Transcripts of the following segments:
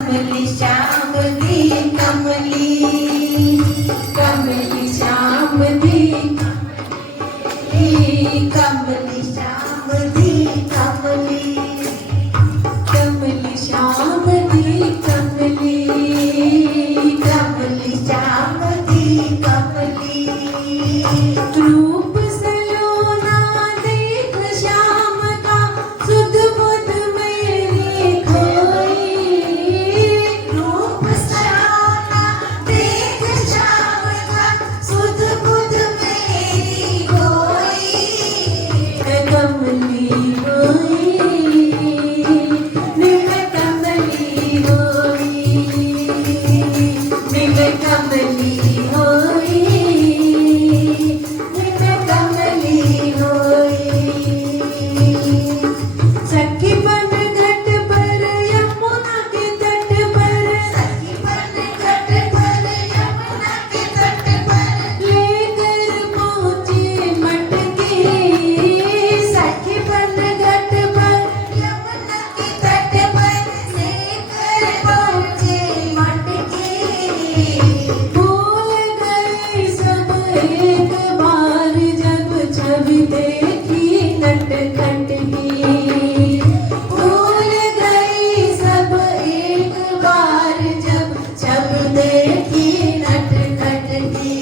कमली श्याम दी कमली, कमली श्याम दी कमली श्याम दी कमली, कमली श्याम दी कमली, कमली श्याम दी कमली। रूप सलोना देख श्याम का सुध बुध मेरी खोई। रूप सलोना देख श्याम का सुध बुध मेरी खोई। कमली होई नील कमली होई, नील कमली होई, नील कमली होई। सखी बन घट पर यमुना के तट पर, सखी बन घट पर यमुना के तट पर लेकर पहुंची मटकी। सखी बन घट पर यमुना के तट पर लेकर पहुंची मटकी। भूल गई सब एक बार जब छवि देखी नटखट की। भूल गई सब एक बार जब छवि देखी नटखट की।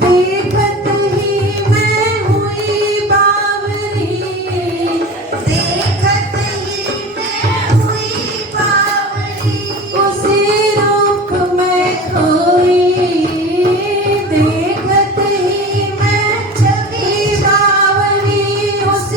देखत ही मैं हुई बावरी, देखत ही मैं हुई बावरी। उसी रूप में खोई, देखत ही मैं छवि बावरी। उसी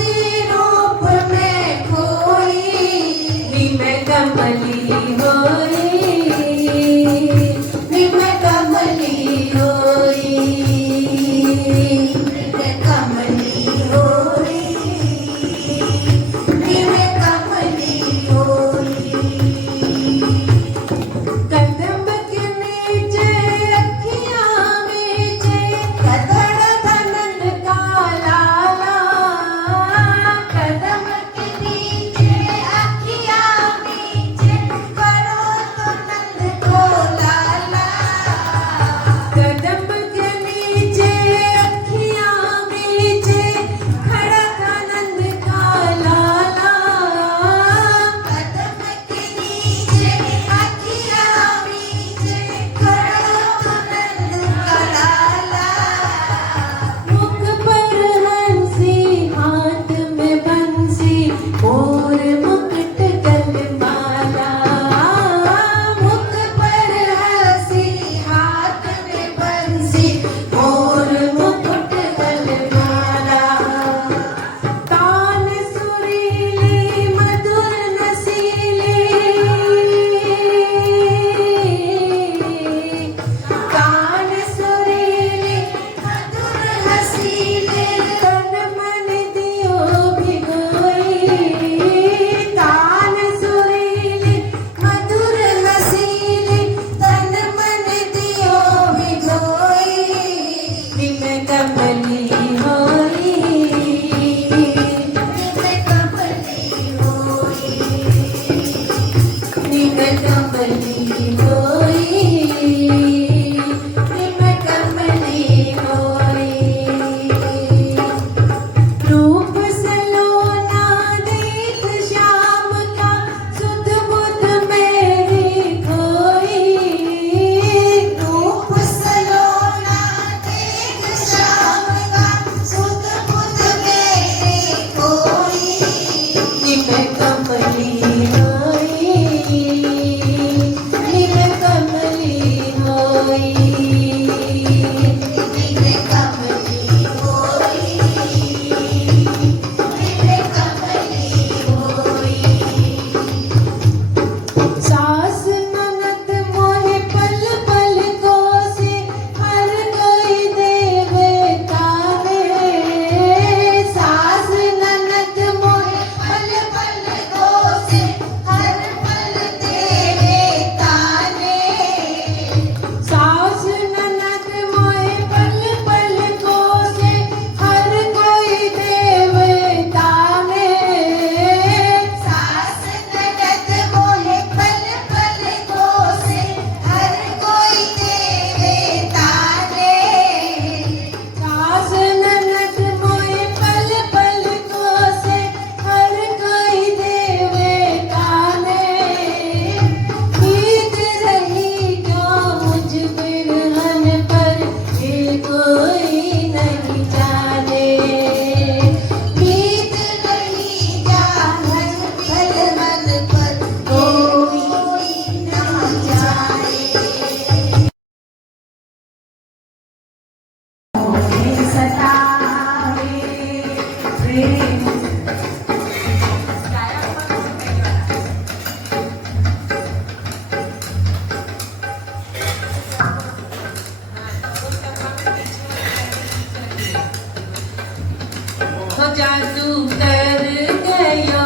जादू कर गयो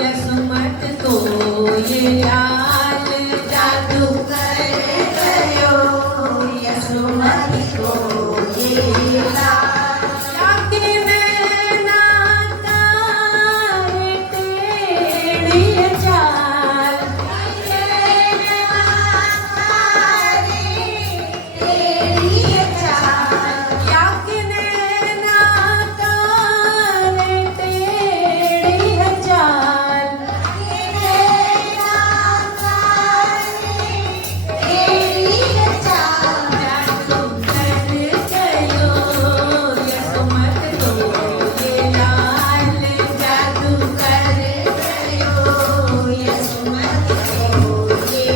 यसमत को ये लाल जादू कर गयो यसमत को ये लाल जाके नैना तारे टेढ़ी चाल जाके नैना तारे टेढ़ी चाल जाके नैना तारे टेढ़ी चाल जाके नैना तारे टेढ़ी चाल जादू कर गयो यसमत को ये लाल जादू कर गयो यसमत को ये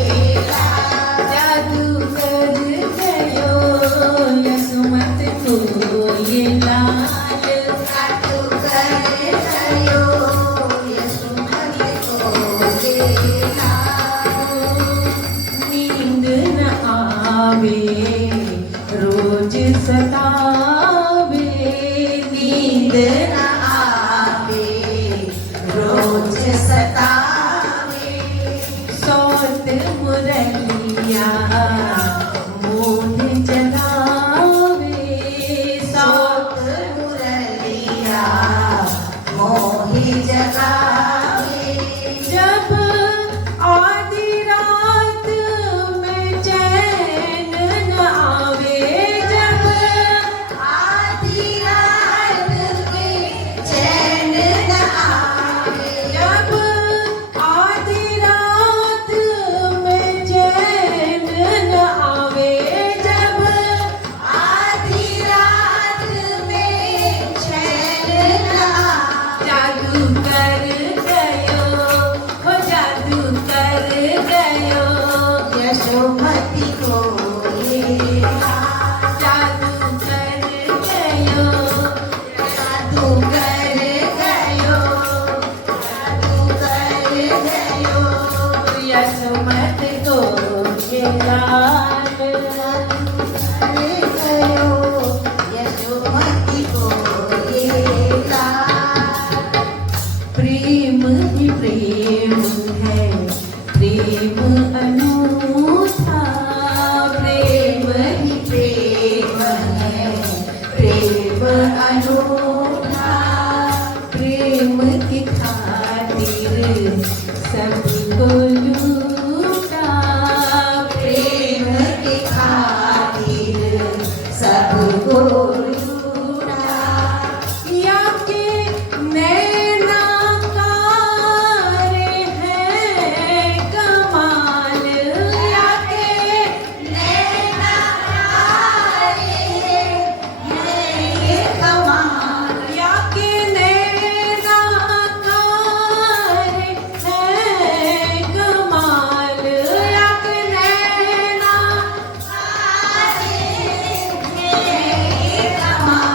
लाल जादू कर गयो यसमत को ये लाल जादू कर गयो यसमत को ये लाल नींद न आवे रोज सतावे नींद न आवे रोज सतावे सोत मुरलिया मोह जगावे सोत मुरलिया मोह जगावे जब आधी रात में चैन न आवे जब आधी रात में चैन न आवे जब आधी रात में चैन न आवे जब आधी रात में चैन न आवे जादू कर गयो हो जादू कर गयो यशोमती को ये लाल जादू कर गयो जादू कर गयो जादू कर गयो यशोमती को ये लाल गयो यशोमती को ये लाल प्रेम ही प्रेम है प्रेम अनूठा प्रेम ही प्रेम है प्रेम अनूठा प्रेम की खातिर सबको लूटा प्रेम की खातिर सबको लूटा या के नैना तारे हैं कमाल या के नैना तारे हैं कमाल या के नैना तारे हैं कमाल या के नैना तारे हैं कमाल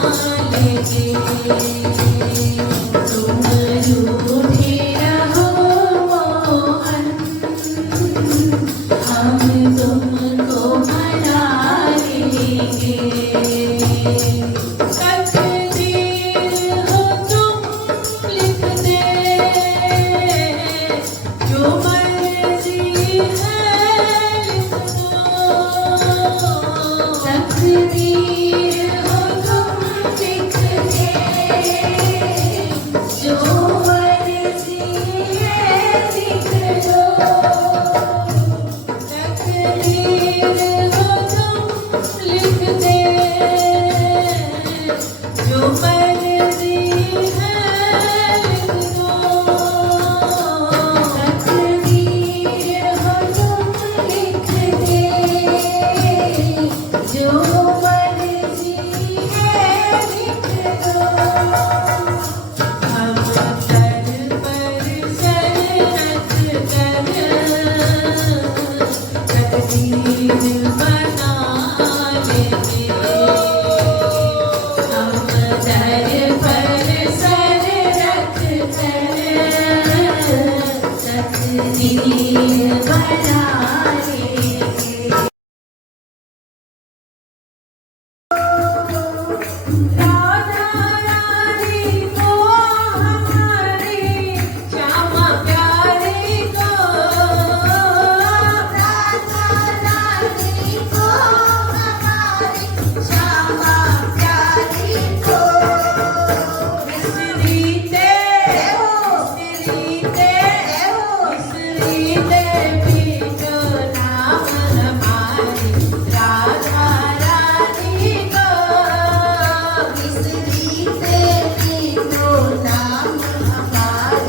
लेंगे। तुम रूठे रहो मोहन, हम तुमको मना लेंगे। तकदीर हो तुम लिख दे, जो मर्जी है लिख दो। तकदीर हो तुम लिख दे, जो मर्जी है लिख दो। तकदीर हो तुम लिख दे, जो मर्जी है लिख दो। तकदीर हो तुम लिख दे, जो मर्जी है लिख दो। हम सर पर सर रख कर तकदीर बना लेंगे। हम सर पर सर रख कर तकदीर बना लेंगे। राधा रानी को हमारी श्यामा प्यारी को, राधा रानी को हमारी श्यामा प्यारी को। विसरीते भी जो नाम हमारी राधा रानी को। विसरीते भी जो नाम हमारी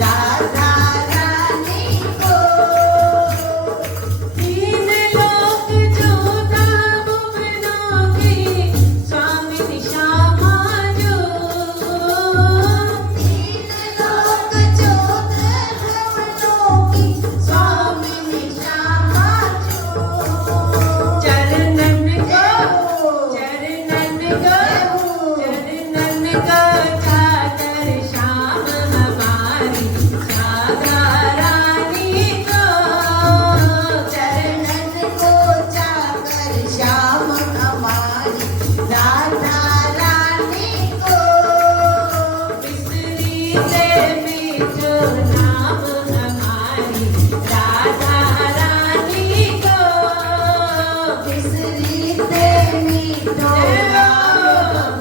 राधा रानी को। तीन लोक जो दाम बना की स्वामिनी श्यामा जो। तीन लोक जो दाम की स्वामिनी श्यामा जो। चरणन को चादर श्याम हमारी राधा रानी को। चरणन को चादर श्याम हमारी राधा रानी को। विसरीते भी जो नाम हमारी राधा रानी को। विसरीते भी जो नाम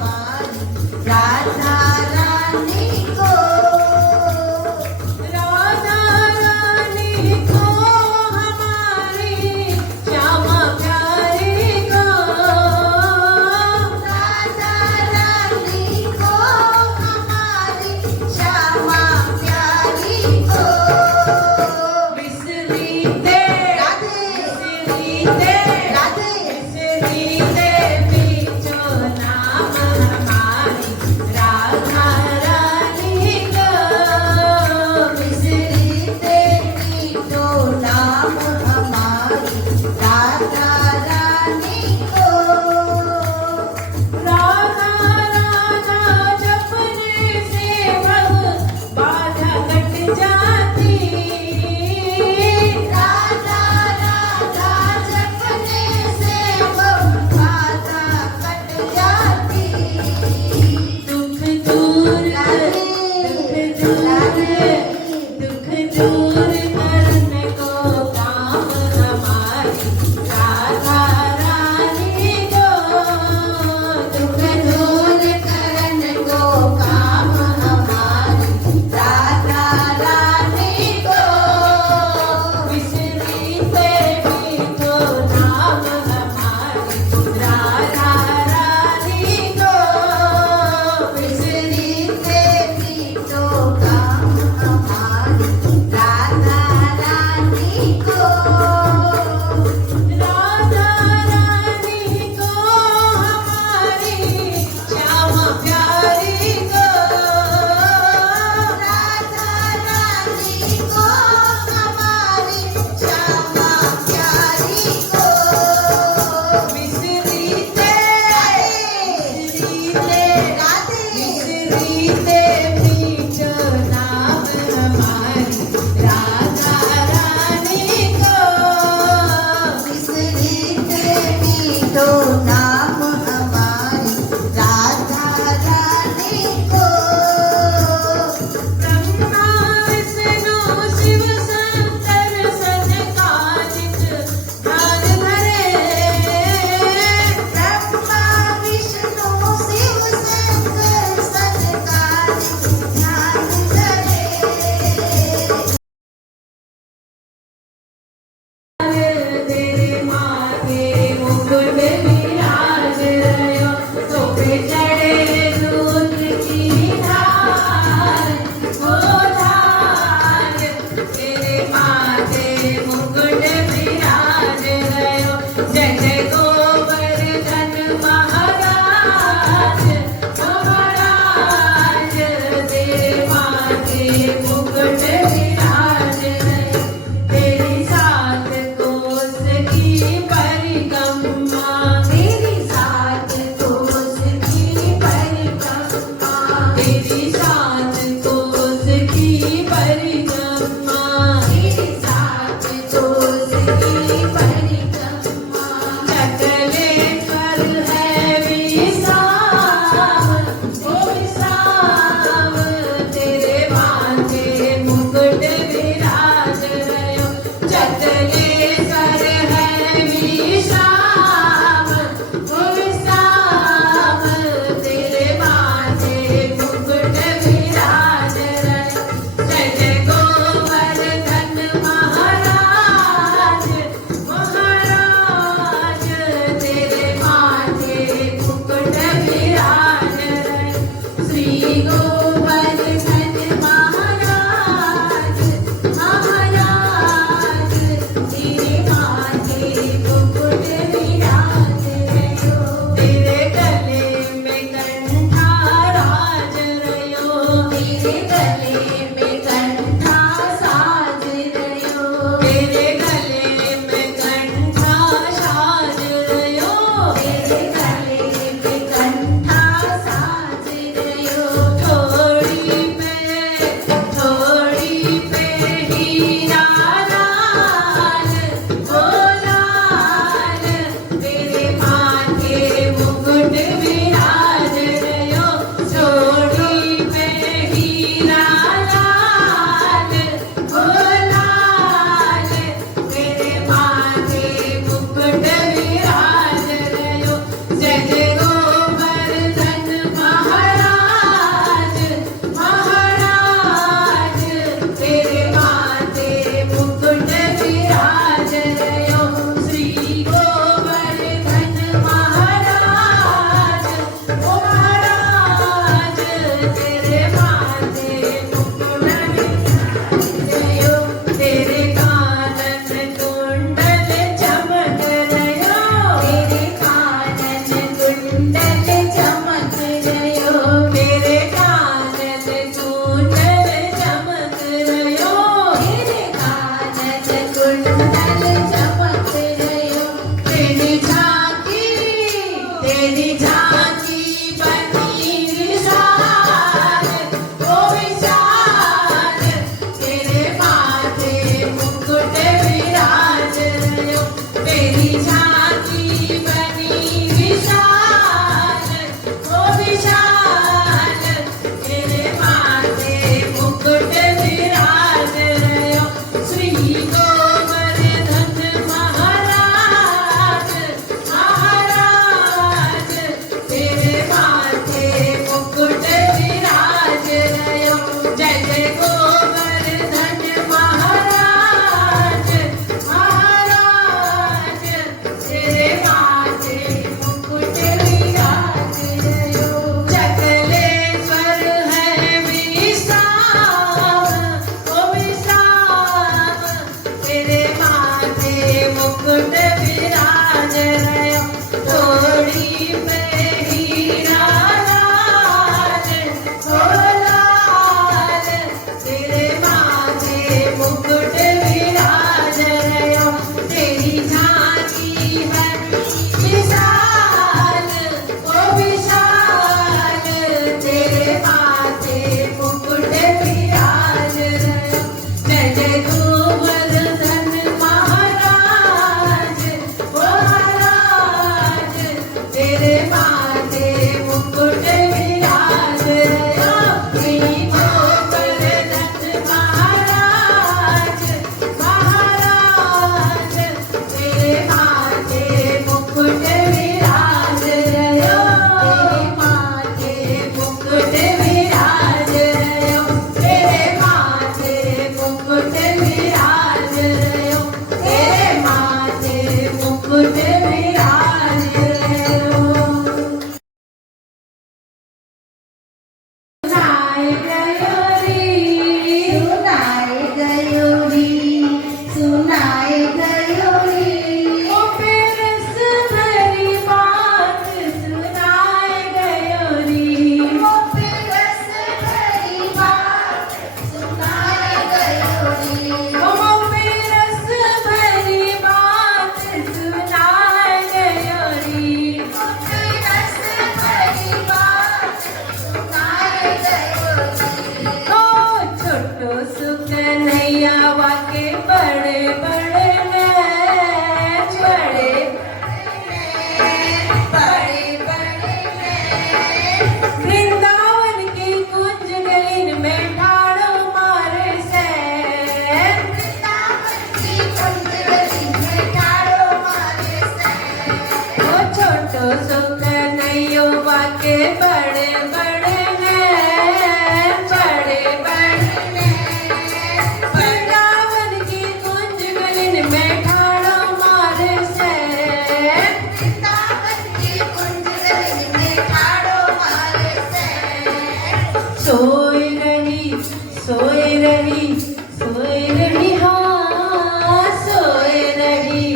रही हाँ सोए रही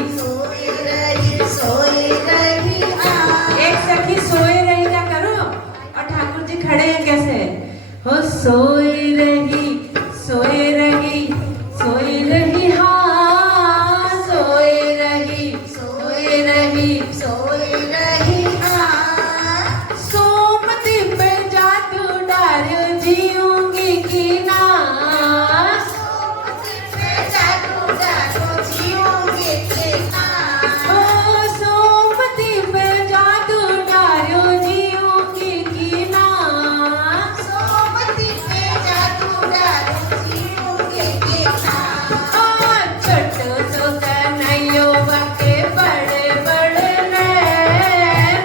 हाँ। एक सखी सोए रही ना करो और ठाकुर जी खड़े हैं कैसे हो सोए रही हाँ सोए रही हाँ। सोमती पे जादू डालो जीऊंगी की ना ओ सोमती पे जादू डालो जीऊंगी की ना छोटो सो कन्हैयो बाके बड़े बड़े नैन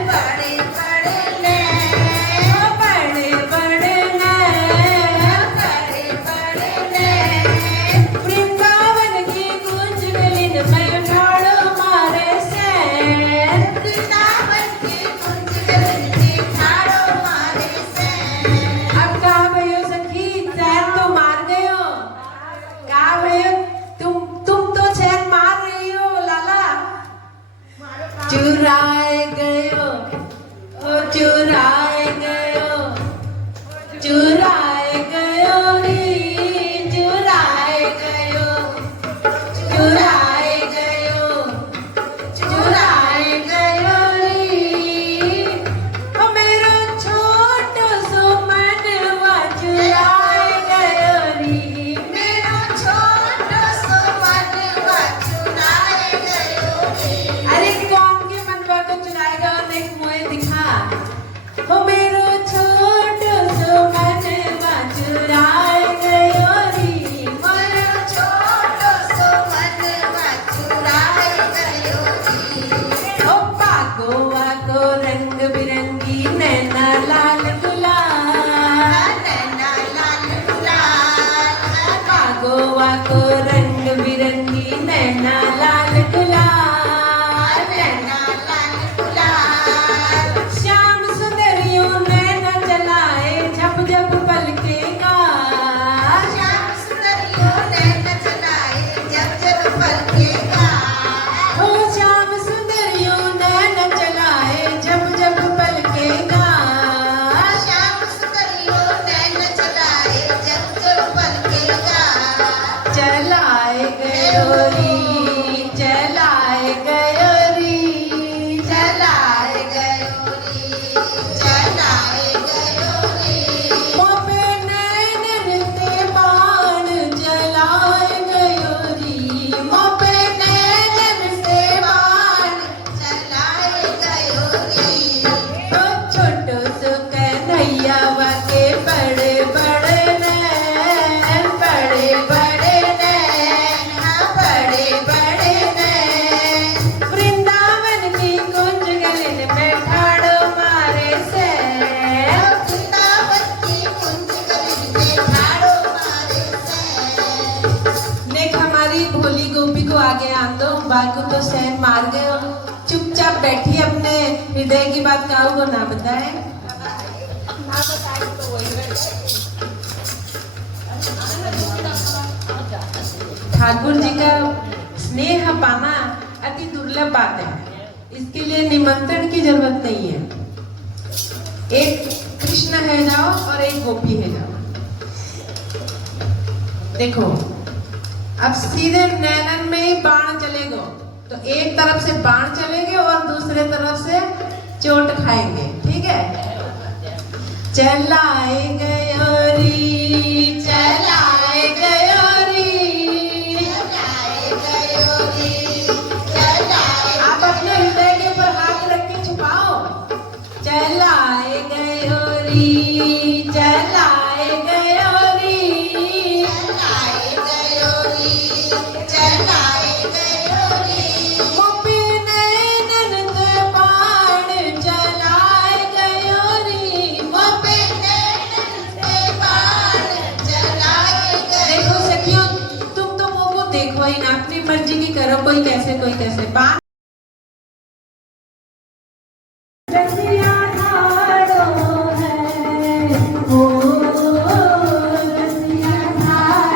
वृंदावन की गूंज गलिन में ठाड़ो मारे सैन अब कहा भयो सखी सैन तो मार गयो कहा भयो तुम तो चैन मार रही हो लाला चुराए गयो ओ चुराए गयो री चुराए गयो री ओ मेरो छोटो सो मनवा चुराए गयो री अरे कौन के मनवा को चुराएगा और देख मुझे दिखा हो मेरो छोटो सो मनवा चुराए गयो री ओ पागोवा को रंग बिरंगी नैना लाल गुलाल पागोवा को रंग बिरंगी नैना लाल गुलाल श्याम सुंदरियों नैना चलाए जब जब पलकेगा ओ श्याम सुंदरियों नैना चलाए जब जब पलकेगा चलाए गयो री मोपे नैनन से बाण चलाए गयो री मोपे नैनन से बाण ओ छोटो सो कन्हैया वाके बड़े बड़े नैन वृंदावन की कुंज गलिन में ठाड़ो मारे सैन देख हमारी भोली गोपी को आगे आन दो बाकी तो सैन मार गए चुपचाप बैठी अपने हृदय की बात काऊ को ना बताए ठाकुर जी का स्नेह पाना अति दुर्लभ बात है इसके लिए निमंत्रण की जरूरत नहीं है एक कृष्ण है जाओ और एक गोपी है जाओ देखो अब सीधे नैनन में ही बाण चलेगा तो एक तरफ से बाण चलेंगे और दूसरे तरफ से चोट खाएंगे ठीक है चलाए गयो री आप अपने हृदय के ऊपर हाथ रख के छुपाओ चलाए गयो री मोपे नैनन से बाण चलाए गयो री देखो सखियों तुम तो वो देखो ही ना अपनी मर्जी की करो कोई कैसे बात रसिया ठाड़ो है ओ रसिया ठाड़ो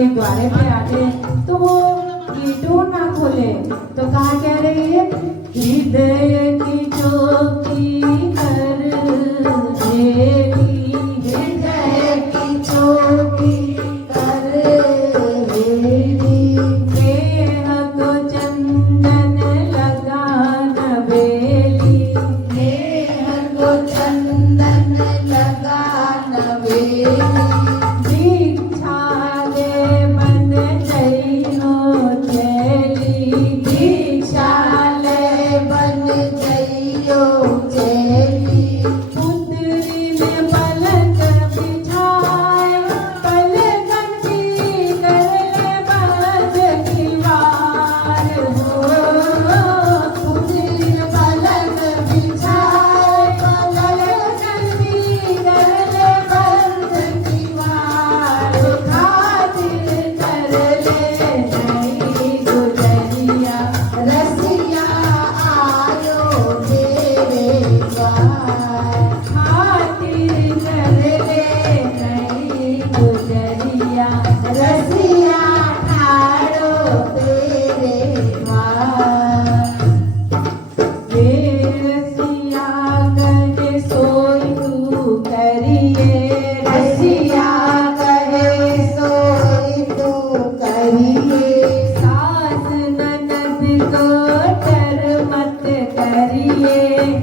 के द्वारे पे आते तो वो गेटों ना खोले तो कहा कह रही है, हृदय की चौकी कर रेली, हृदय की चौकी कर रेली, नेह को चंदन लगा नवेली, नेह को चंदन लगा नवेली, दीक्षा ले बन जइयो चेली, दीक्षा ले बन जइयो चेली, पुत्री ने पलक बिछाए, पलकन की करले बज की वार हो, पुत्री ने पलक बिछाए, पलकन की करले बज की वार, खातिर करले नहीं गुजरिया, रसिया आयो तेरे द्वार, खातिर करले नहीं गुजरिया, रसिया ठाड़ो तेरे द्वार, रसिया कहे सोई तू करिए, रसिया कहे सोई तू करिए, सास ननद को डर मत करिए,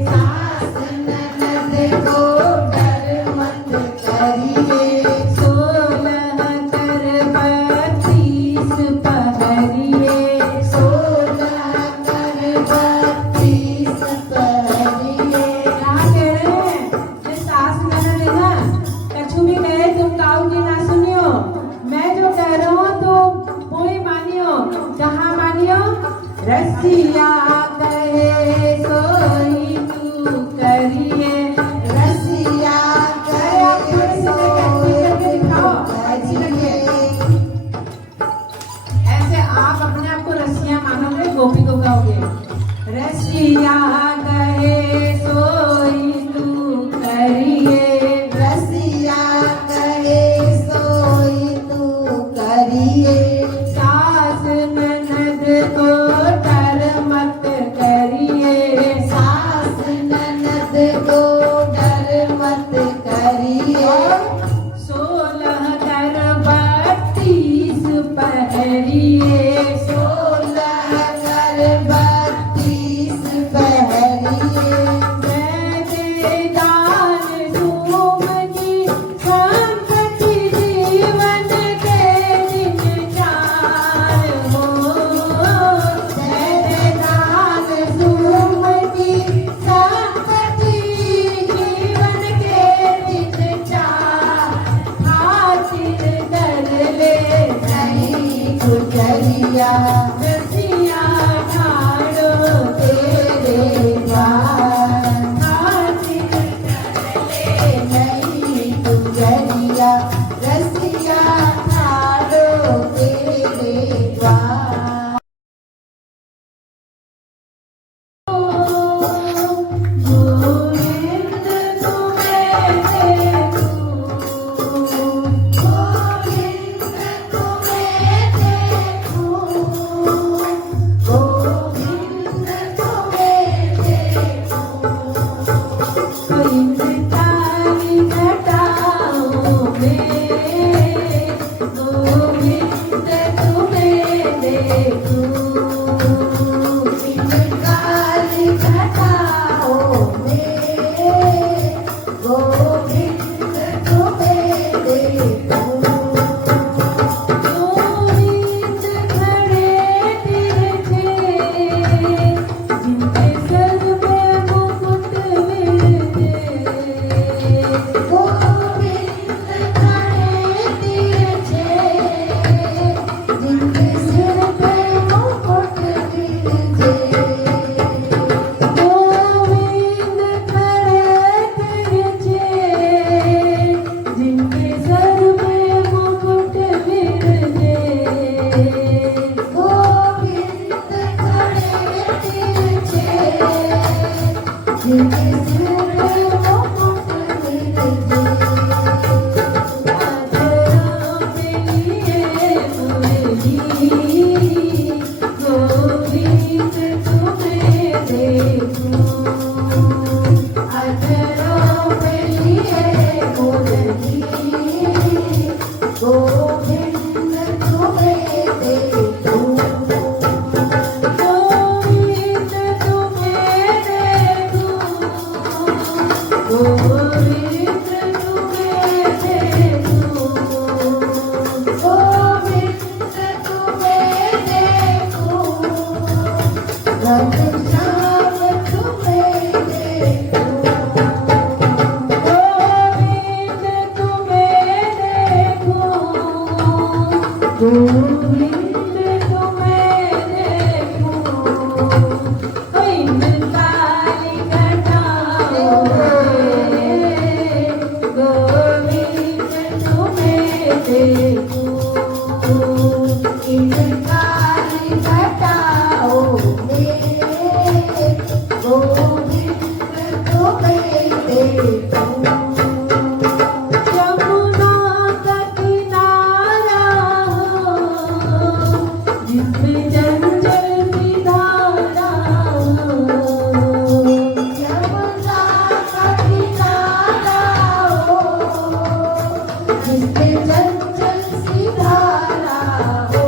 सास ननद को डर मत करिए, 16 कर 32 पहरिए, 16 कर 32 पहरिए, क्या कह रहे हैं? ये सास ननद है ना, कछु भी कहे तुम काऊ की ना सुनियो, मैं जो कह रहा हूँ तो वो ही मानियो, जहाँ मानियो, रसिया कहे सोई तू करिए, रसिया कहे सोई दिखाओ, अच्छी लगी ऐसे आप अपने आप को रसिया मानोगे, गोपी को गाओगे, रसिया कहे सोई तू करिए, रसिया कहे सोई तू करिए, सास ननद को डर मत करिए, सास ननद को डर मत करिए, 16 कर 32 पहरिए, 16 कर 32 पहरिए, मैं दान दूम की संपत्ति जीवन के दिन चार हो, मैं दान दूम की संपत्ति जीवन के दिन चार, खातिर कर ले नहीं गुजरिया, रसिया ठाड़ो तेरे द्वार, खातिर कर ले नहीं गुजरिया, रसिया ठाड़ो तेरे द्वार, गोविंद तुम्हें देखूं, गोविंद तुम्हें देखूं, जब शाम तुम्हें देखूं गोविंद तुम्हें देखूं गोविंद तुम्हें देखूं इन काली घटाओं में गोविंद तुम्हें देखूं इन काली घटाओं में गोविंद तुम्हें देखूं यमुना का किनारा हो जिसमें जंजल की धारा हो यमुना का किनारा हो जिसमें जंजल की धारा हो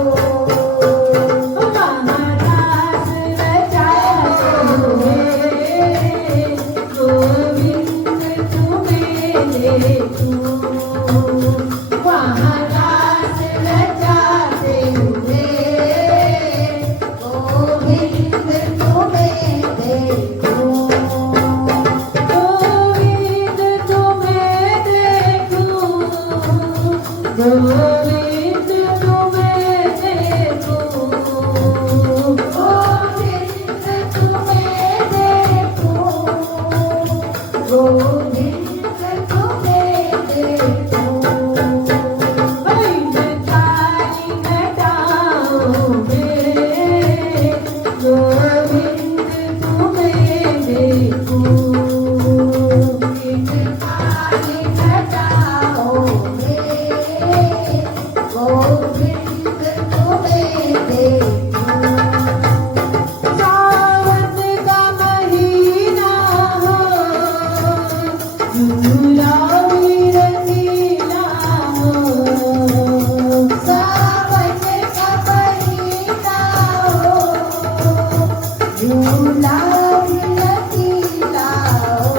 महाराज रचाते हुए गोविंद तुम्हें देखूं महाराज रचाते हुए गोविंद तुम्हें देखूं गोविंद तुम्हें देखूं गोविंद तुम्हें देखूं गोविंद तुम्हें देखूं गोविंद तुम्हें देखूं इन काली घटाओं में गोविंद तुम्हें देखूं इन काली घटाओं में गोविंद तुम्हें देखूं सावन का महीना हो झूला भी रंगीला हो सावन का महीना हो झूला भी रंगीला हो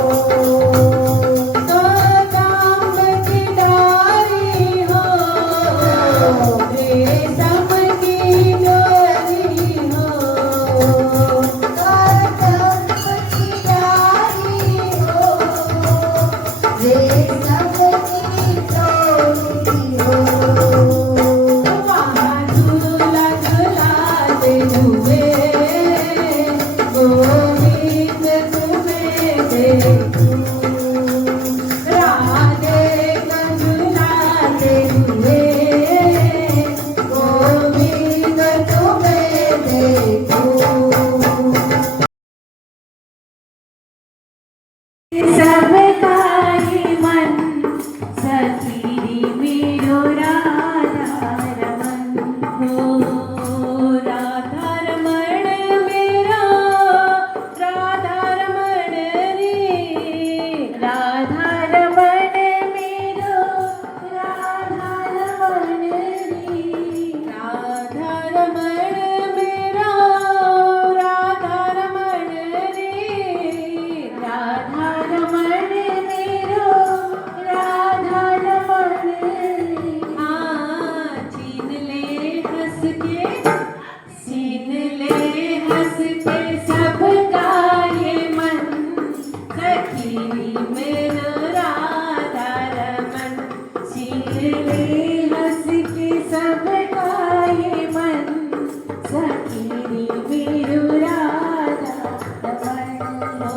कांब की डारी हो रेशम की डोरी हो कांब की डारी हो रेशम की डोरी हो वहाँ झूला झूलाते हुए गोविंद तुम्हें देखूं राधे का झूलाते हुए गोविंद तुम्हें देखूं सबका ही मन सखी मेरो राधा रमन हो राधा रमण मेरा राधा रमण रे राधा रमण मेरो राधा रमण रे राधा रमण मेरा राधा रमण रे राधा रमण मेरो राधा रमण हाँ छीन ले हंस के सबका ये मन सखी मेरो राधा रमन छीन ले हंस के सबका ये मन सखी मेरो राधा रमन ओ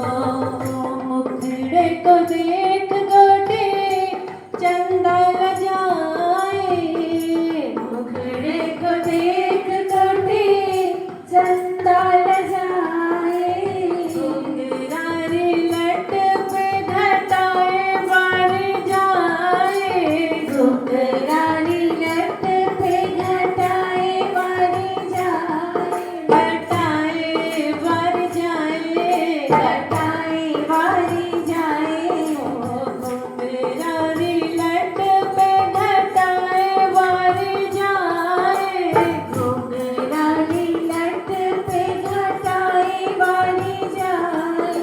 मुखड़े को देख गोटे चंदा जाए मुखड़े को देख गोटे चंदा जाए घुंघरारी लट पे घटाए बार जाए घुंघरारी लट पे घटाए बार जाए घटाए बार जाए घटाए बार जाए ओ घुंघरारी लट पे घटाए बार जाए घुंघरारी लट पे घटाए बार जाए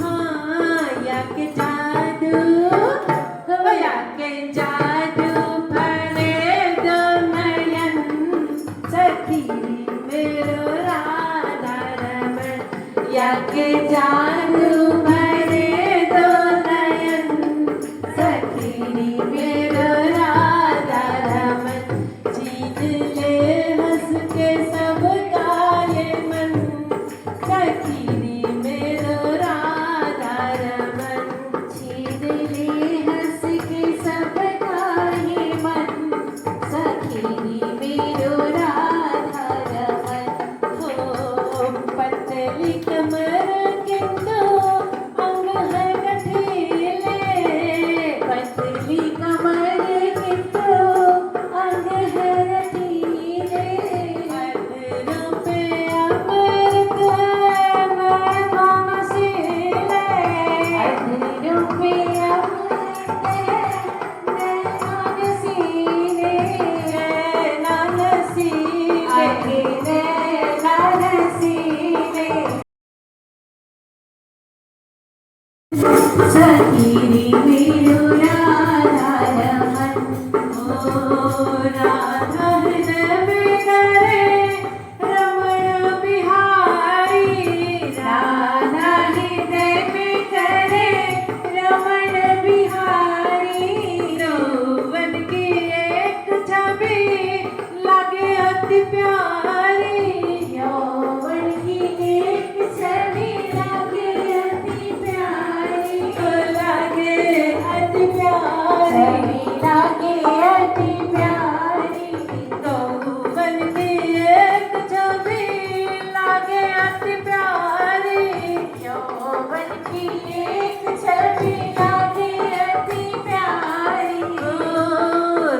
हाँ या के जादू फरे दो नयन सखी मेरो राधा रमन जाके चांदू भरे दो नयन सखीनी मेरो राधा रमन जीत ले हंस के सबका ये मन सखीनी मेरो राधा रमन जीत ले हंस के सबका ये मन सखीनी मेरो राधा रमन हो पतली कमर किंतु अंग है गठीले पतली कमर किंतु अंग है गठीले अधरों पे अमृत नैनों नशीले अधरों पे अमृत नैनों नशीले नैनों नशीले नैनों नशीले सखीनी मेरो राधा रमन ओ राधा हृदय में करे रमण बिहारी राधा हृदय में करे रमण बिहारी यौवन की एक छवि लगे अति प्यारी यौवन की एक छवि लगे अति प्यारी लगे अति प्यारी लगे अति प्यारी यौवन की एक छवि लगे अति प्यारी यौवन की एक छवि लगे अति प्यारी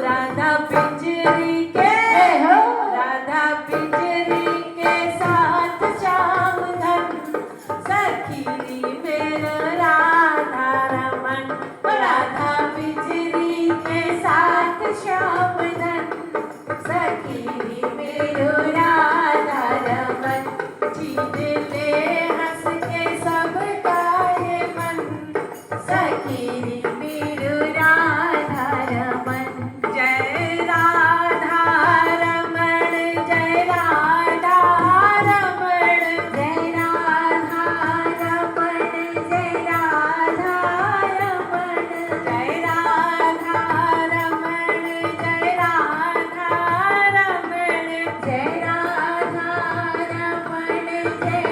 राधा पिंजरी के राधा पिंजरी के साथ श्याम धन सखीनी मेरो राधा रमन राधा पिंजरी के साथ श्याम धन सखीनी मेरो राधा रमन जीत ले हंस के सबका ये मन सखीनी मेरो राधा रमन जय राधा रमण जय राधा रमण जय राधा रमण जय राधा रमण जय राधा रमण जय राधा रमण जय राधा रमण जय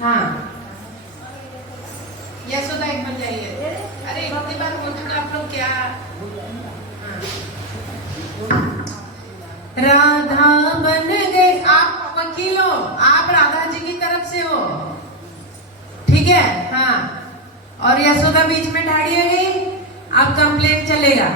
हाँ यशोदा एक बन जाइए। अरे इतनी बार बोलते आप लोग क्या। हाँ। राधा बन गए। आप वकील हो, आप राधा जी की तरफ से हो, ठीक है। हाँ, और यशोदा बीच में ढाड़ी आ गई, अब कंप्लेंट चलेगा।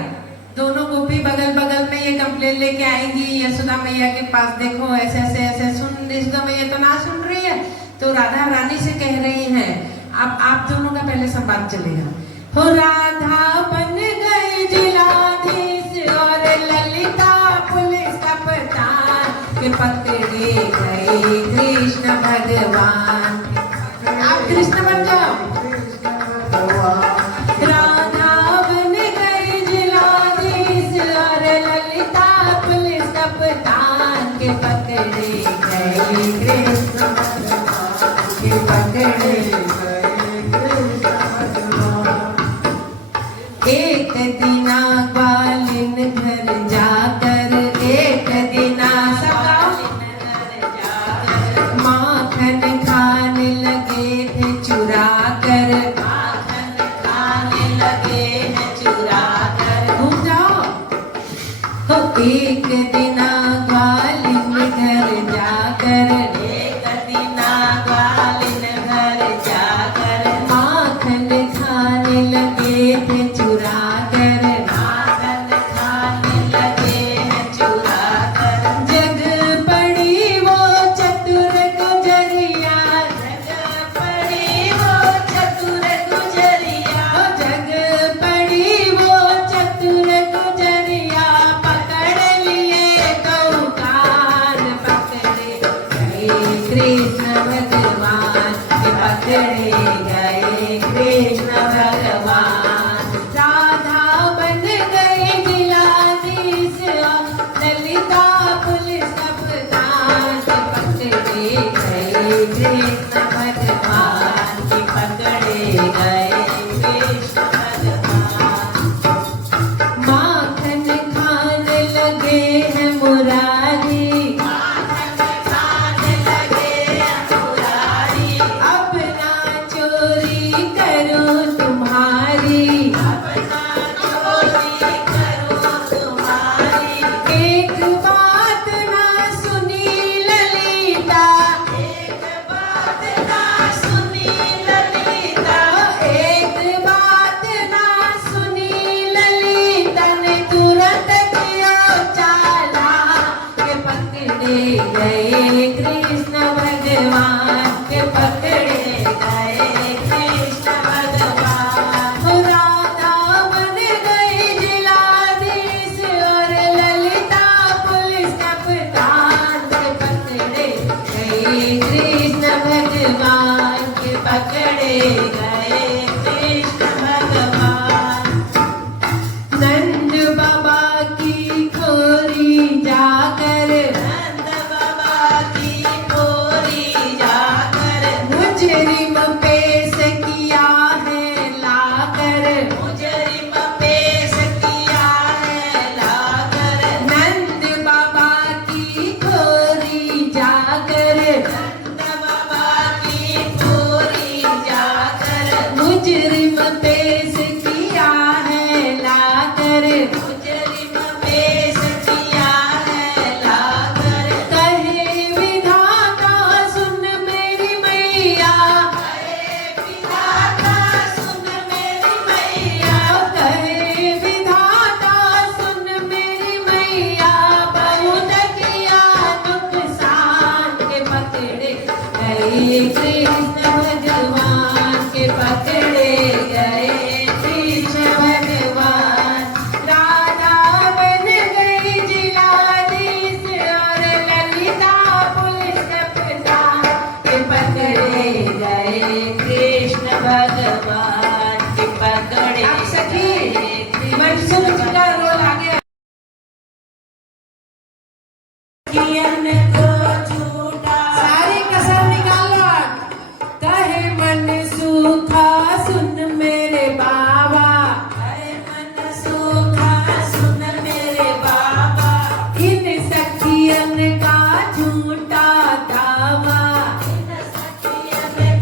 दोनों गोपी बगल बगल में ये कंप्लेंट लेके आएंगी यशोदा मैया के पास। देखो ऐसे ऐसे ऐसे सुन, यशोदा मैया तो ना सुन रही है, तो राधा रानी से कह रही हैं। अब आप दोनों का पहले संवाद चलेगा। हो राधा बन गई जिलाधीश और ललिता पुलिस कप्तान के पकड़े गए कृष्ण भगवान। आप कृष्ण बन जाओ। राधा बन गई जिलाधीश और ललिता पुलिस कप्तान के पकड़े गए कृष्ण भगवान के पकड़े गए। एक दिना ग्वालिन घर जाकर, एक दिना सवालिन घर जाकर माखन खाने लगे थे चुरा कर, माखन खाने लगे हैं चुरा कर। घूम जाओ। तो एक दिना ग्वालिन घर जाकर, एक दिना ग्वालिन घर जाकर माखन खाने लगे थे चुरा कर, माखन खाने लगे हैं चुरा कर। जग पड़ी वो चतुर गुजरिया, जग पड़ी वो चतुर गुजरिया, जग पड़ी वो चतुर गुजरिया। पकड़ लिए गौकान, पकड़े गए कृष्ण भगवान के पकड़े गए कृष्ण भगवान। राधा बन गई जिलाधीश और ललिता पुलिस कप्तान के पकड़े गए कृष्ण भगवान के पकड़े गए कृष्ण भगवान। माखन खाने लगे हैं मुरारी, माखन खाने लगे हैं मुरारी। अब ना चोरी करूं तुम्हारी, अब ना चोरी करूं तुम्हारी। एक बात ना सुनी ललिता, एक बात ना सुनी ललिता, एक बात ना सुनी ललिता ने तुरंत किया चाला के पकड़े गए कृष्ण भगवान के पकड़े गए कृष्ण भगवान। हो राधा बन गई जिलाधीश और ललिता पुलिस कप्तान के पकड़े गए कृष्ण भगवान के पकड़े गए कृष्ण भगवान। नंद बाबा की खोरी जाकर, नंद बाबा की खोरी जाकर मुजरिम पेश किया है लाकर, मुजरिम पेश किया है लाकर। नंद बाबा की खोरी जाकर, नंद बाबा की खोरी जाकर मुजरिम पेश किया है लाकर, मुजरिम पेश किया है लाकर। कहे विधाता सुन मेरी मैया, कहे विधाता सुन मेरी मैया, कहे विधाता सुन मेरी मैया। बहुत किया नुकसान के पकड़े गए कृष्ण भगवान के पकड़े गए कृष्ण भगवान। राधा बन गई जिलाधीश और ललिता पुलिस कप्तान के पकड़े गए कृष्ण भगवान के पकड़े। आप सखी मंसूर जी का रोल आ गया। कियन को झूठा सारी कसर निकालो। कहे मन सूखा सुन मेरे बाबा, कहे मन सूखा सुन मेरे बाबा। इन सखियन का झूठा दावा, इन सखियन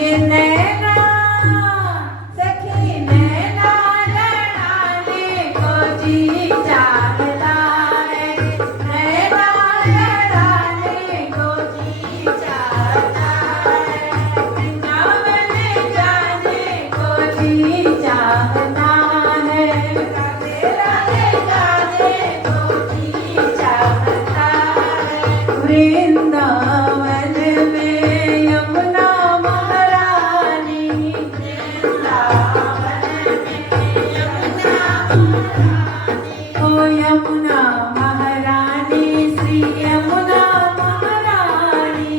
ये नैना सखी नैना लड़ाने को जी चाहता है, नैना लड़ाने को जी चाहता है, वृंदावन जाने को जी चाहता है, राधे राधे गाने को जी चाहता है। वृंदावन में यमुना महारानी, वृंदावन में यमुना महारानी, श्री यमुना महारानी,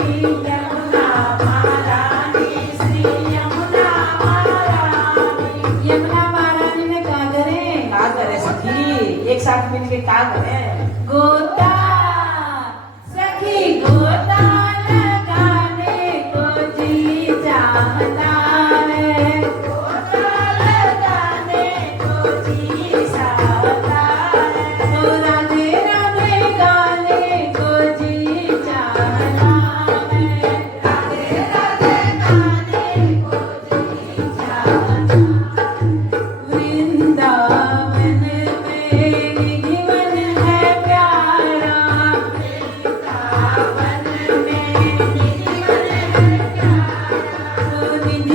यमुना महारानी, श्री यमुना महारानी। यमुना महारानी ने कहा करें, का करे सखी, एक साथ मिलके का करे? गोता सखी गोता लगाने को जी चाहता है, गोता लगाने को जी चाहता है, ओ राधे राधे गाने को जी चाहता है, राधे राधे गाने को जी चाहता है। वृंदावन में निधिवन है प्यारा, वृंदावन में निधिवन है प्यारा, निधिवन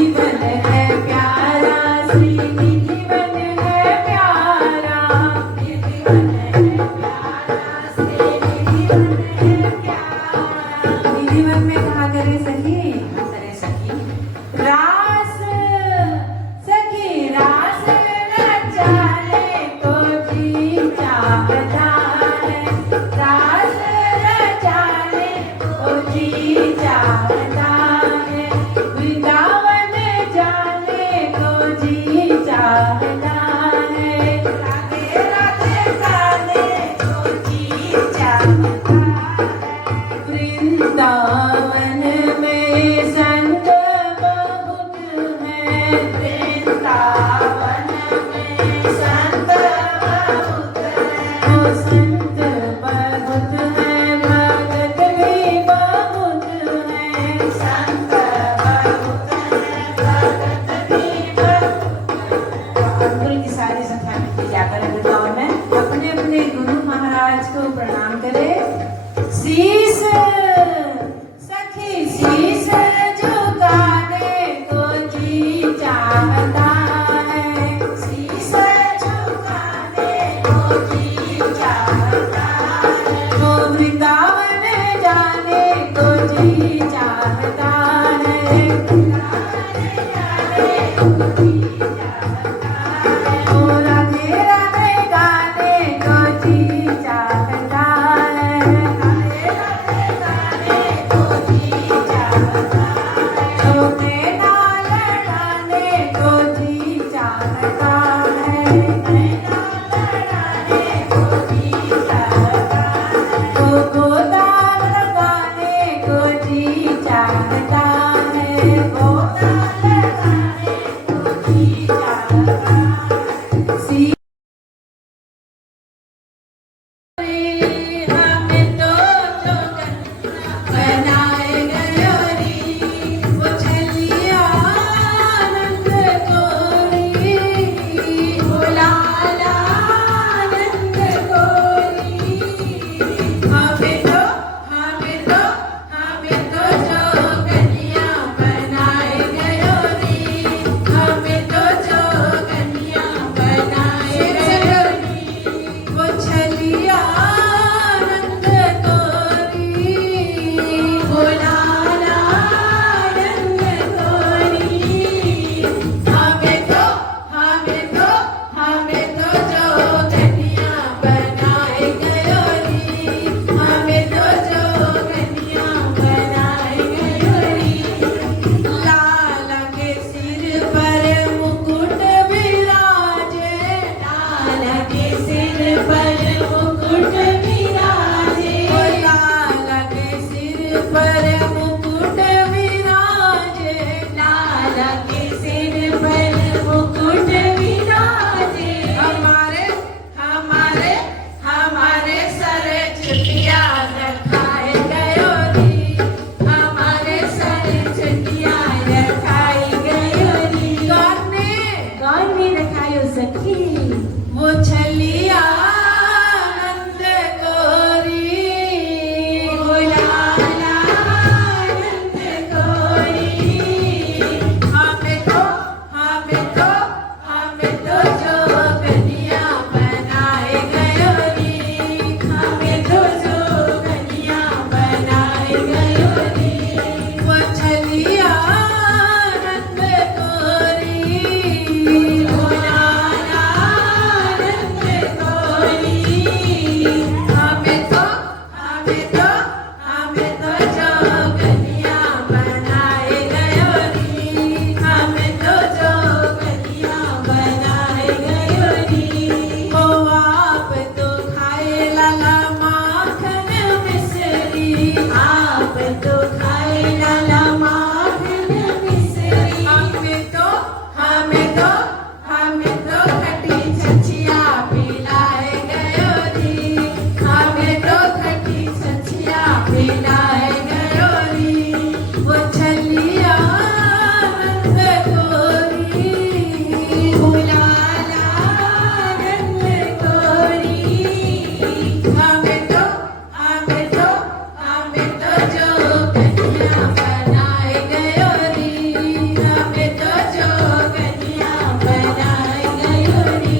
हमें तो जोगनिया बनाए गयोरी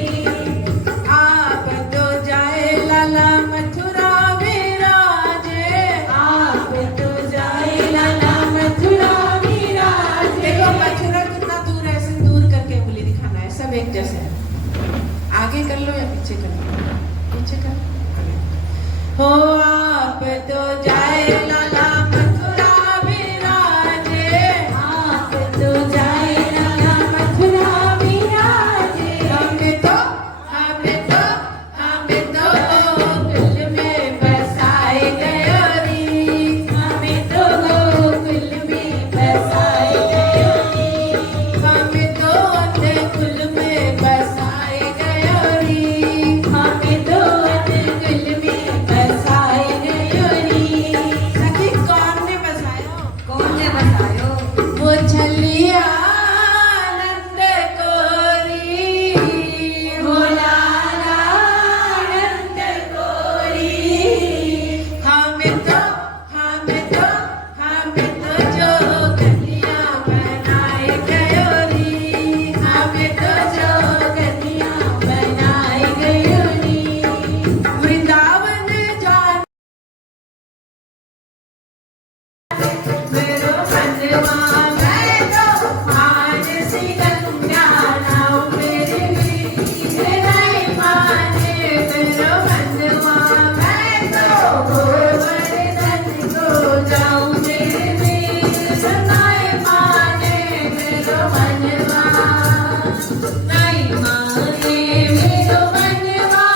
आप तो जाए लाला मथुरा विराजे आप तो जाए लाला मथुरा विराजे देखो मथुरा कितना दूर है ऐसे दूर करके उंगली दिखाना है सब एक जैसे है आगे कर लो या पीछे कर लो पीछे कर हो आप तो जाए लाला मथुरा विराजे आप तो जाए लाला मथुरा विराजे हमें तो गोकुल में बसाए गयोरी हमें तो गोकुल में बसाए गयोरी हमें तो गोकुल में बसाए गयोरी हमें तो गोकुल में बसाए गयोरी सखी कौन ने बसायो वो छलिया नंद कोरी वो लाला नंद कोरी हमें तो जोगनिया बनाए गयोरी हमें तो जोगनिया बनाए गयोरी वृंदावन जाने मेरो मनवा मैं तो मानसी गंगा नाव मेरे वीर नहीं माने मेरो मनवा मैं तो गोवर्धन को जाऊं मेरे वीर नहीं माने मेरो मनवा नहीं माने मेरो मनवा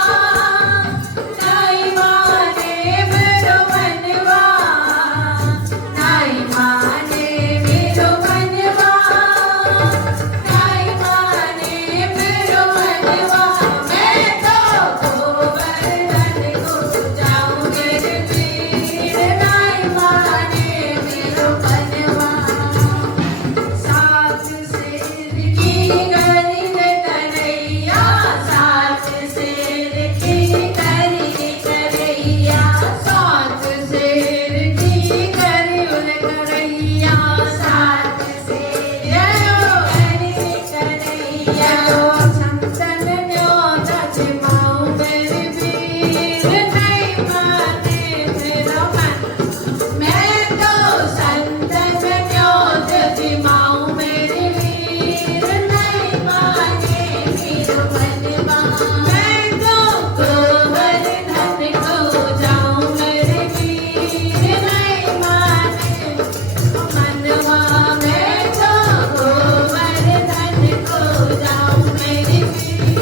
नहीं माने मेरो मनवा नहीं माने मेरो मनवा नहीं माने मेरो मनवा मैं तो गोवर्धन को जाऊं मेरे वीर नहीं माने मेरो मनवा सात शेर की गरी कन्हैया सात शेर की गरी कन्हैया सात शेर की गरी कन्हैया सात शेर गरी कन्हैया संतन न्योता जिमाऊं मेरे वीर नहीं माने मेरा मन मैं तो संतन न्योत जिमाऊं मेरे वीर नहीं माने मेरो मनवा मैं तो गोवर्धन को जाऊं मेरे वीर नहीं माने मनवा मैं तो गोवर्धन को जाऊं मेरे वीर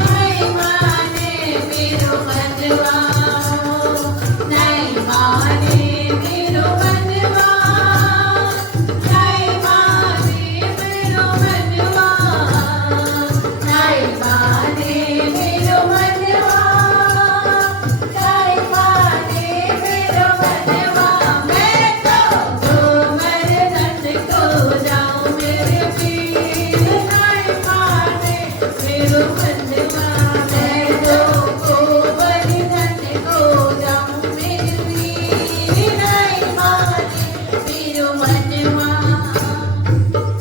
नहीं माने मेरो मनवा नहीं माने मेरो मनवा नहीं माने मेरो मनवा नहीं माने मेरो मनवा नहीं माने मेरो मनवा मैं तो गोवर्धन को जाऊं मेरे वीर नहीं माने मेरो मनवा मैं तो गोवर्धन को जाऊं मेरे वीर नहीं माने मेरो मनवा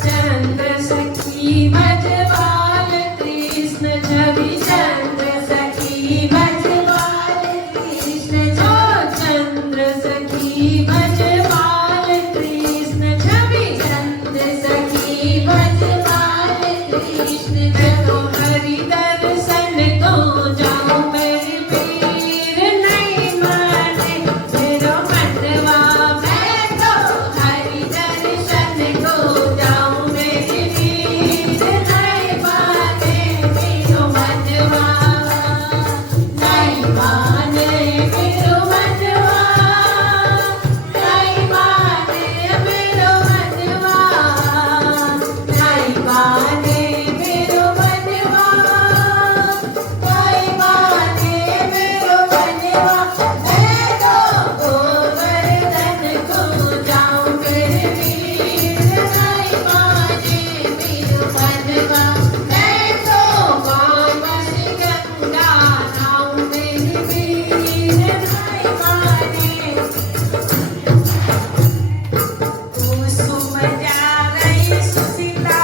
चंद्र सखी भजवाल कृष्ण छवि चंद्र सखी भजवाल कृष्ण चंद्र सखी भजवाल कृष्ण छवि चंद्र सखी भजवाल कृष्ण जगो हरि दर्शन को जाऊं मेरे वीर नहीं माने मेरो मनवा मैं तो हरि दर्शन को जाऊं मेरे वीर नहीं माने मेरो मनवा नहीं माने मेरो मनवा नहीं माने मेरो मनवा नहीं माने मेरो मनवा नहीं माने मेरो मनवा मैं तो गोवर्धन को जाऊं मेरे वीर नहीं माने मेरो मनवा मैं तो गोमती गंगा नाऊं मेरे वीर नहीं माने कुसुम जा रही सुशीला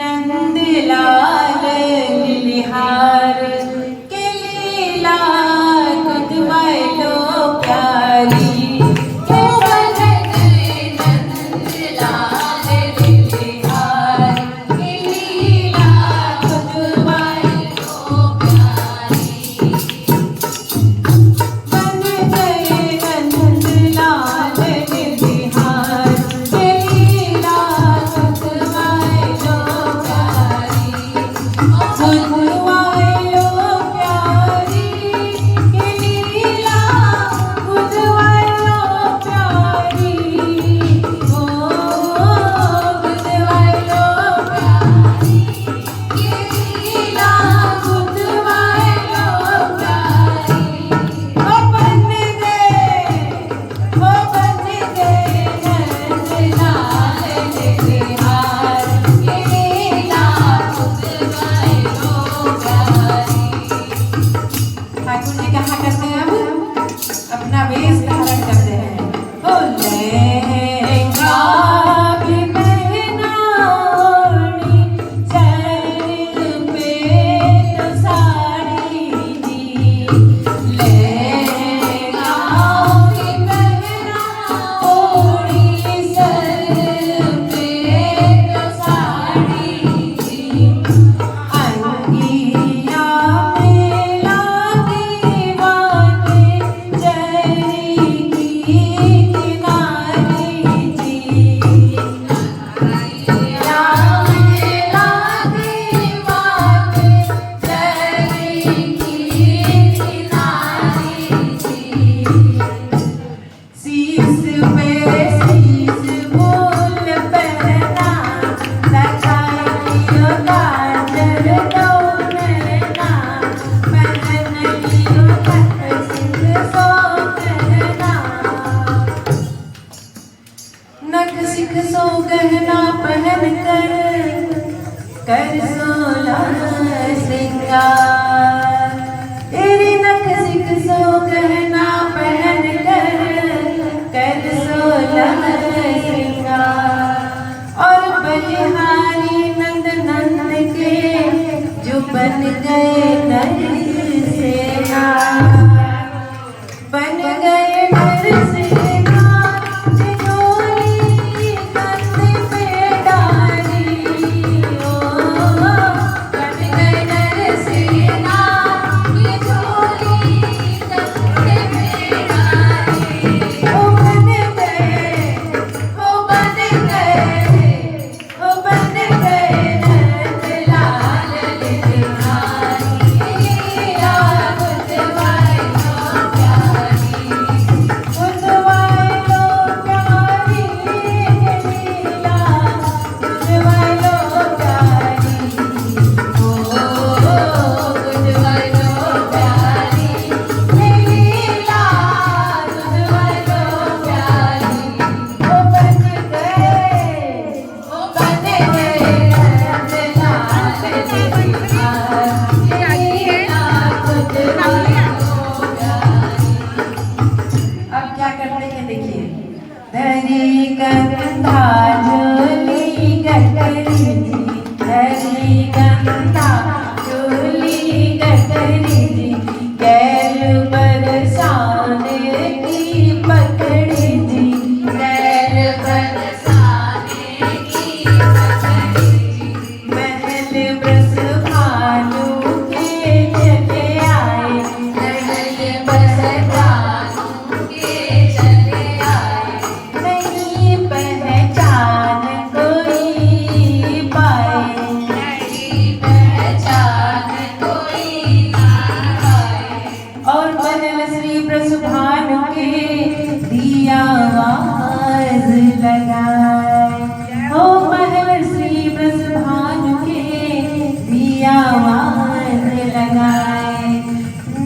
नंदलाल लिलिहार के लीला कुदवालो प्यारी के नंदलाल लिलिहार के लीला कुदवालो प्यारी बन गए नंदलाल लिलिहार के लीला कुदवालो प्यारी कुदवालो प्यारी के लीला कुदवालो प्यारी ओ कुदवालो प्यारी के लीला कुदवालो प्यारी ओ बन गए नंदलाल लिलिहार के लीला कुदवालो प्यारी। ठाकुर जी कहाँ करते हैं अब अपना वेश धारण करते हैं। ओ लहंगा भी पहना ओढ़ी सर पे तो साड़ी जी लहंगा भी पहना ओढ़ी सर पे तो साड़ी जी अंगिया में लागी बाटे जरी की किनारी जी अंगिया में लागी बाटे जरी की किनारी जी शीश पे शीश फूल पहना लगाइयो काजल डोलना पहन लियो खत सिंह सो गहना नख सिख सो गहना पहन कर सोलह श्रृंगार तेरी नख सिख सो गहना पहन कर सोलह श्रृंगार और बलिहारी नंद नंद के जो बन गए नर सेना बन गए नर सेना जिन्होंने कंधे पे डाली ओ बन गए नर सेना ये झोली कंधे पे डाली ओ बन गए नंदलाल लिलिहार के लीला कुदवालो प्यारी कुदवालो प्यारी के लीला कुदवालो प्यारी ओ कुदवालो प्यारी के लीला कुदवालो प्यारी ओ बन गए नंदलाल लिलिहार के लीला कुदवालो प्यारी। अब क्या करते हैं देखिए धरी कंधा झोली गठरी जी धरी कंधा झोली गठरी जी कैल बरसाने की पकड़ी जी कैल बरसाने की पकड़ी जी महल ब्रस भानु के चले आए महल ब्रस भानु के चले आए नहीं पहचान कोई पाए नहीं पहचान कोई ना पाए और महल श्री प्रसुभानु के दिया आवाज लगाए हो महल श्री प्रसुभानु के दिया आवाज लगाए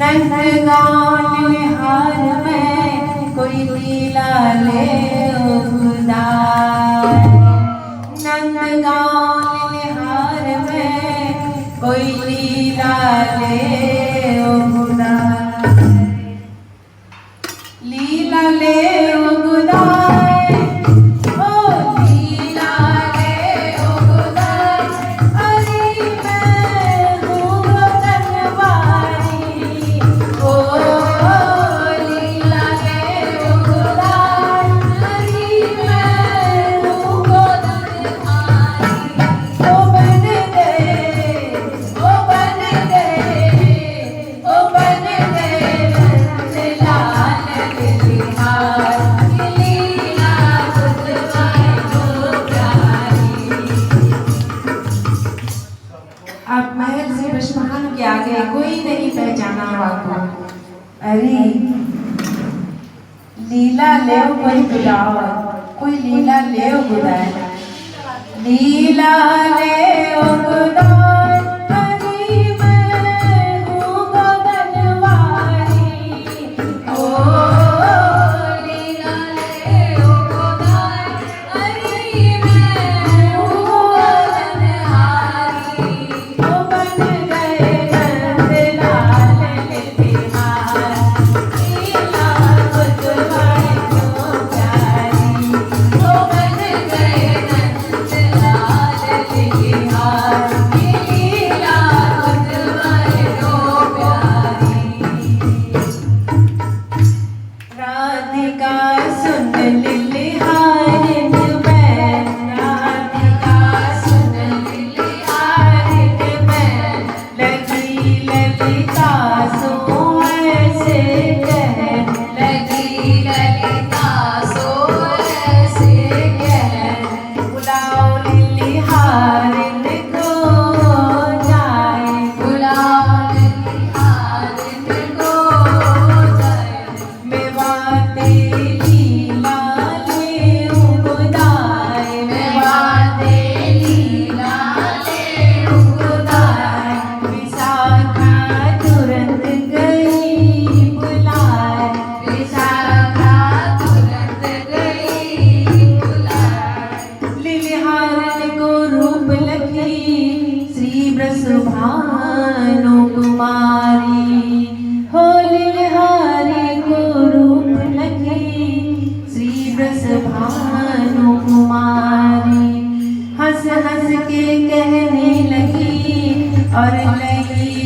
नंद गाँव लिलिहार में कोई लीला ले उदार नंद गाँव लिलिहार में कोई लीला ले उदार लीला ले उदार ओ लीला ले हरी लीला ले कोई बुलाओ, कोई लीला ले बुलाए, लीला ले बुलाए, हरी मैं हूँ गगनवारी, ओ लीला ले बुलाए, हरी मैं हूँ गगनहारी, ओ बन गए नंदलाल लितिहार, लीला बुधवाई तो प्यारी, ओ बन गए नंदलाल लितिहार, लीला बुधवाई तो प्यारी। राधिका सुन लिलिहारिन बैन, राधिका सुन लिलिहारिन बैन, लगी ललिता सो ऐसे कहन, लगी ललिता सो ऐसे कहन, बुलाओ लिलिहारिन को जाए, बुलाओ लिलिहारिन को जाए, मैं बाते लीला ले उगदाए, मैं बाते लीला ले उगदाए, विशाखा तुरंत गई बुलाए, विशाखा तुरंत गई बुलाए, लिलिहारिन को रूप लखी श्री वृषभानु कुमारी, हो लिलिहारी को रूप लखी श्री वृषभानु कुमारी, हंस हंस के कहने लगी और लगी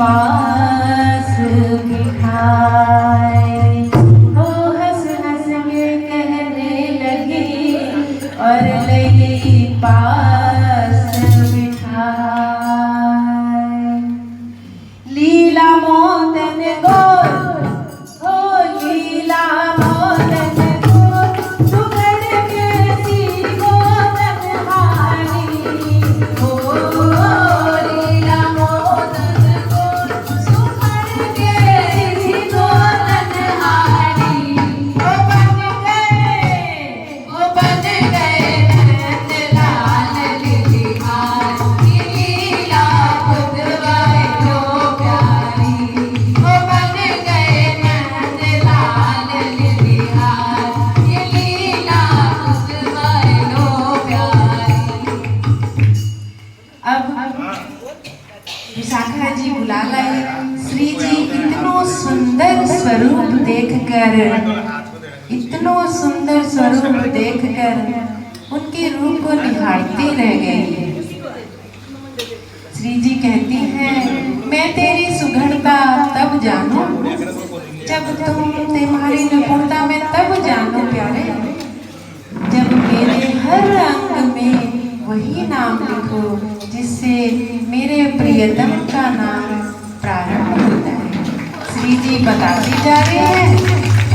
पास बिठाए, हो हंस हंस के कहने लगी और लगी पास बिठाए, लीला मोदन गोर, हो लीला मोदन गोर, सुगड़ कैसी गोदन हारी, हो लीला मोदन गोर, सुगड़ कैसी गोदन हारी, ओ बन गए नंदलाल लिलिहार, लीला बुधवाई तो प्यारी, ओ बन गए नंदलाल लिलिहार, लीला बुधवाई तो प्यारी। अब विशाखा जी बुला लाए, श्री जी इतनो सुंदर स्वरूप देखकर, इतनो सुंदर स्वरूप देखकर उनके रूप को निहारती रह गई। श्री जी कहती हैं, मैं तेरी सुघड़ता तब जानूं जब तुम्हारी निपुणता में तब जानूं प्यारे, जब मेरे हर अंग में वही नाम लिखो जिससे मेरे प्रियतम का नाम प्रारंभ होता है। श्री जी बताते जा रहे हैं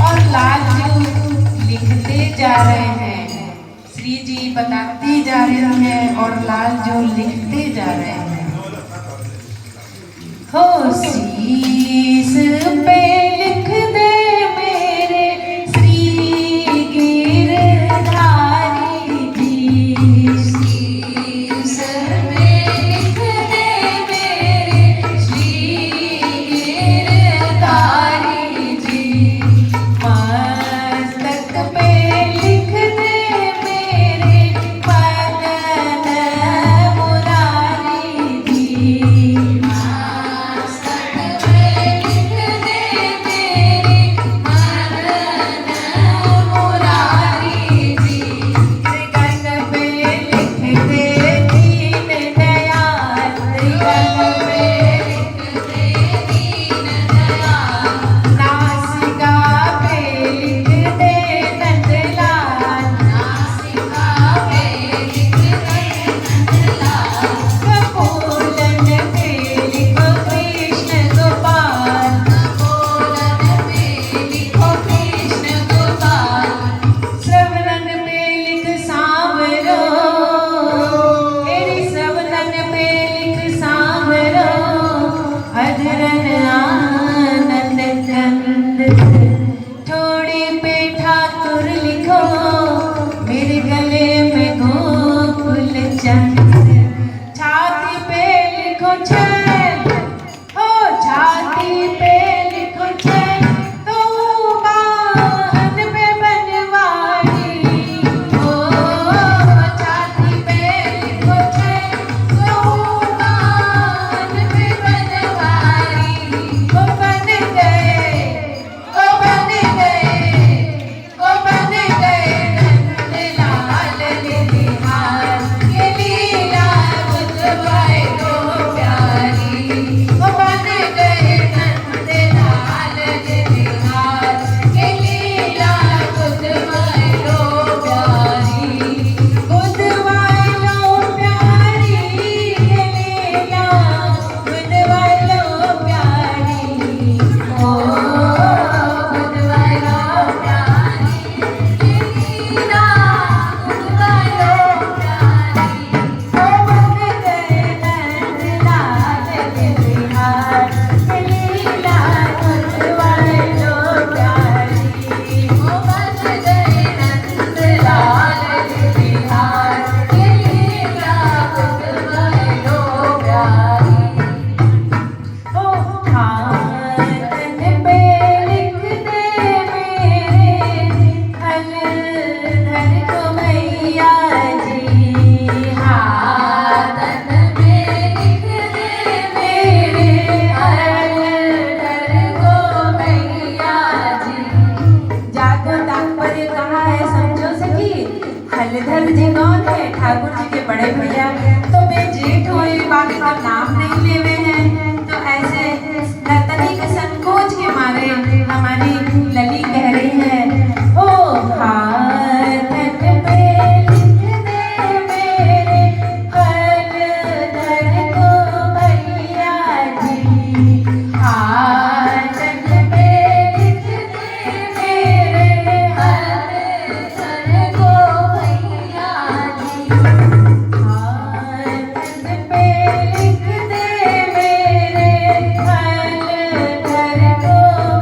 और लाल लिखते जा रहे हैं, श्री जी बताते जा रहे हैं और लाल जो लिखते जा रहे हैं, हो शीस पे लिख दे मेरे श्री गिरधारी जी, शीस पे लिख दे मेरे श्री गिरधारी जी, मस्तक पे लिख दे मेरे मदन मुरारी जी, मस्तक पे लिख दे मेरे मदन मुरारी जी, त्रिगण पे लिख दे दीन दयाल, त्रिगण पे लिख दे दीन दयाल, नासिका पे लिख दे नंदलाल, सखी हलधर जी कौन है? ठाकुर जी के बड़े भैया। तो वे जेठ हुए, बाकी का नाम नहीं लेवे हैं। तो ऐसे तनिक संकोच के मारे हमारी लली कह रही है, ओ हाथ पे लिख दे मेरे हलधर को भैया जी, हाथ पे लिख दे मेरे हलधर को भैया जी, हाथ पे लिख दे मेरे हलधर को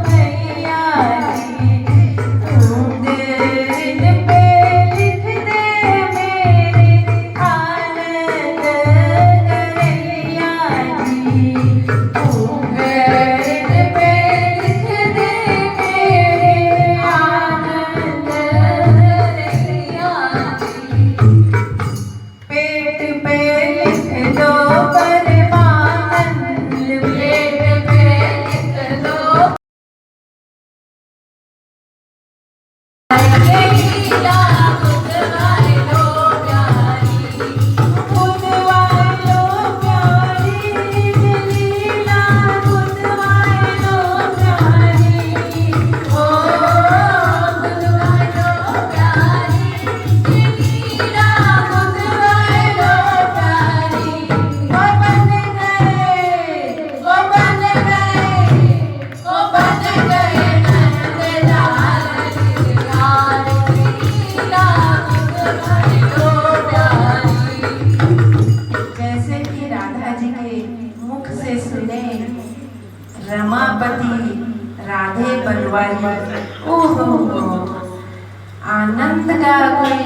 भैया जी, उंगलिन पे लिख दे मेरे हलधर करैया जी, उंगलिन पे लिख दे मेरे हलधर करैया जी, पेट पे लिख दो परमानंद, पेट पे लिख दो लीला खुदवाई लो प्यारी, खुदवाई लो प्यारी, लीला खुदवाई लो प्यारी, ओ खुदवाई लो प्यारी, लीला खुदवाई लो प्यारी, ओ बन गए, ओ बन गए, ओ बन गए नंदलाल यार, लीला खुदवाई लो प्यारी। जैसे कि राधा जी के मुख से सुने रमापति राधे बनवारी, ओहो आनंद का कोई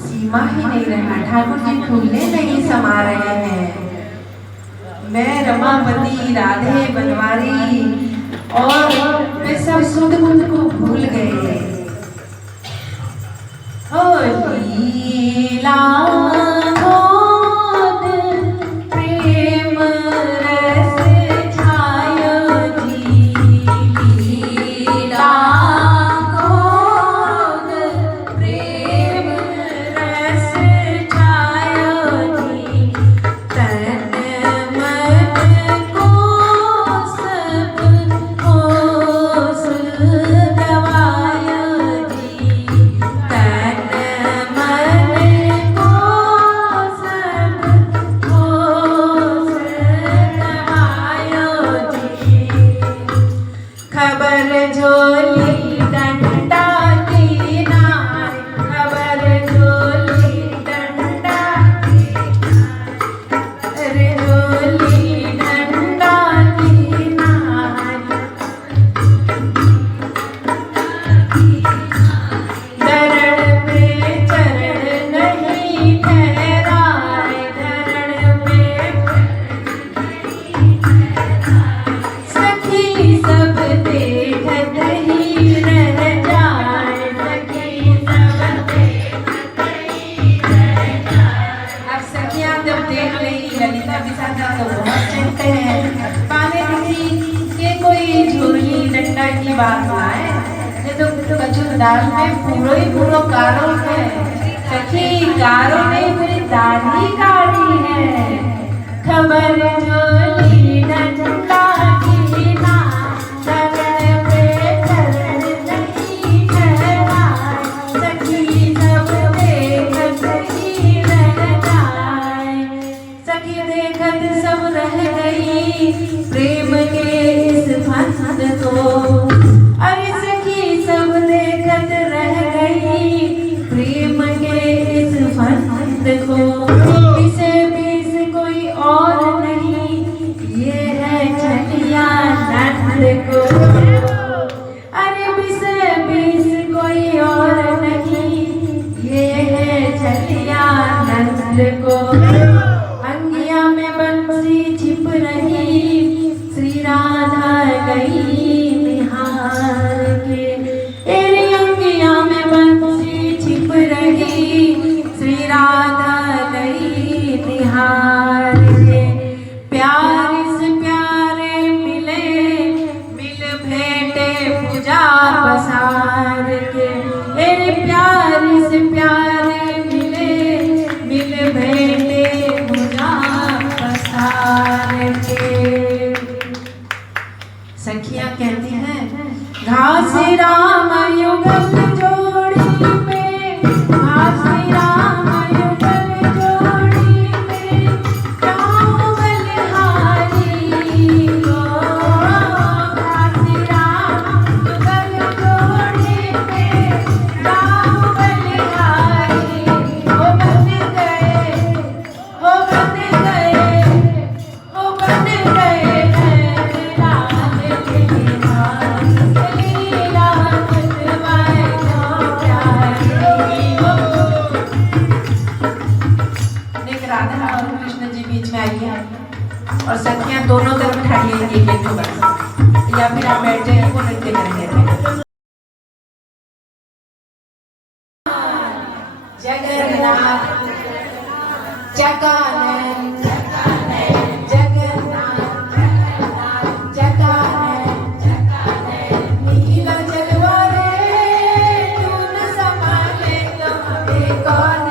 सीमा ही नहीं रहा। ठाकुर जी फूलने नहीं समा रहे हैं। मैं रमापति राधे बनवारी और वे सब सुध बुध को भूल गए। ओ लीला गोद प्रेम रस छायो जी, लीला गोद प्रेम रस छायो जी, तन मन को सब होश गवायो जी, तन मन को सब होश गवायो जी, खबर झोली डंडा की नार, खबर झोली डंडा की नार, झोली डंडा की नार, दरण पे चरण नहीं ठहराए, दरण पे सखी सब देखत ही रह जाए, सखी सब देखत ही रह जाए। अब सखियां जब देख रही ललिता विशाखा तो बहुत चिंते हैं। पाने दिखी कि कोई झोली डंडा की बात ना है, ये तो कचूर दाल में पूरो ही पूरो कारो है। सखी कारो नहीं, पूरी दाल ही काली है। खबर झोली डंडा की नार, दरण पे चरण नहीं ठहराए, सखी सब देखत ही रह जाए, सखी देखत सब रह गई प्रेम के इस फंद को। अरे सखी सब देखत रह गई प्रेम के इस फंद को। इसे बीस कोई और नहीं और सखियां दोनों तरफ ठाड़ी एक एक बार, या फिर आप बैठ जाइए, वो नृत्य करेंगे। जगन्नाथ जगन्नाथ जगन्नाथ जगन्नाथ नीला जलवा रे, तू न संभाले तो हमें कौन